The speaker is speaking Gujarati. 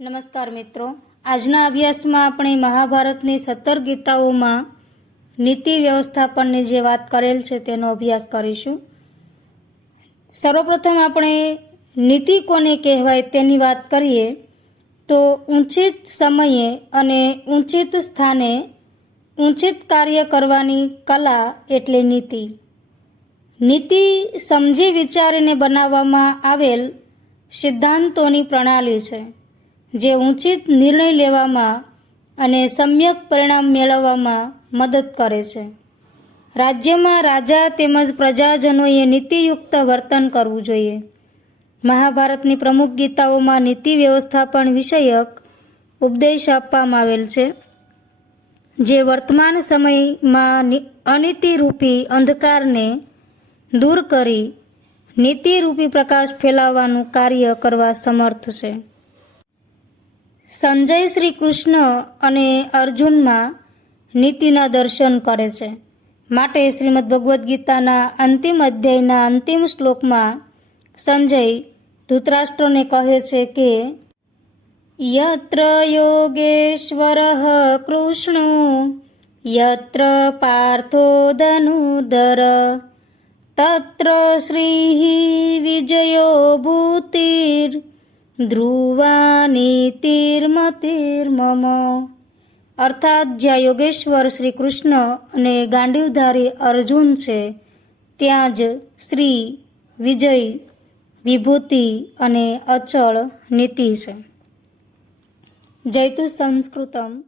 નમસ્કાર મિત્રો, આજના અભ્યાસમાં આપણે મહાભારતની 17 ગીતાઓમાં નીતિ વ્યવસ્થાપનની જે વાત કરેલ છે તેનો અભ્યાસ કરીશું. સર્વપ્રથમ આપણે નીતિ કોને કહેવાય તેની વાત કરીએ તો ઉચિત સમયે અને ઉચિત સ્થાને ઉચિત કાર્ય કરવાની કલા એટલે નીતિ. નીતિ સમજી વિચારીને બનાવવામાં આવેલ સિદ્ધાંતોની પ્રણાલી છે જે ઉચિત નિર્ણય લેવામાં અને સમ્યક પરિણામ મેળવવામાં મદદ કરે છે. રાજ્યમાં રાજા તેમજ પ્રજાજનોએ નીતિયુક્ત વર્તન કરવું જોઈએ. મહાભારતની પ્રમુખ ગીતાઓમાં નીતિ વ્યવસ્થાપન વિષયક ઉપદેશ આપવામાં આવેલ છે જે વર્તમાન સમયમાં અનીતિરૂપી અંધકારને દૂર કરી નીતિરૂપી પ્રકાશ ફેલાવવાનું કાર્ય કરવા સમર્થ છે. સંજય શ્રી કૃષ્ણ અને અર્જુનમાં નીતિના દર્શન કરે છે. માટે શ્રીમદ ભગવદ્ ગીતાના અંતિમ અધ્યાયના અંતિમ શ્લોકમાં સંજય ધૃતરાષ્ટ્રને કહે છે કે યત્ર યોગેશ્વરઃ કૃષ્ણો યત્ર પાર્થો ધનુર્ધર તત્ર શ્રીઃ વિજયો ભૂતિર ધ્રુવા નીતિર્મતિર્મમ. અર્થાત જ્યાં યોગેશ્વર શ્રી કૃષ્ણ અને ગાંડીવધારી અર્જુન છે ત્યાં જ શ્રી, વિજય, વિભૂતિ અને અચળ નીતિ છે. જયતુ સંસ્કૃતમ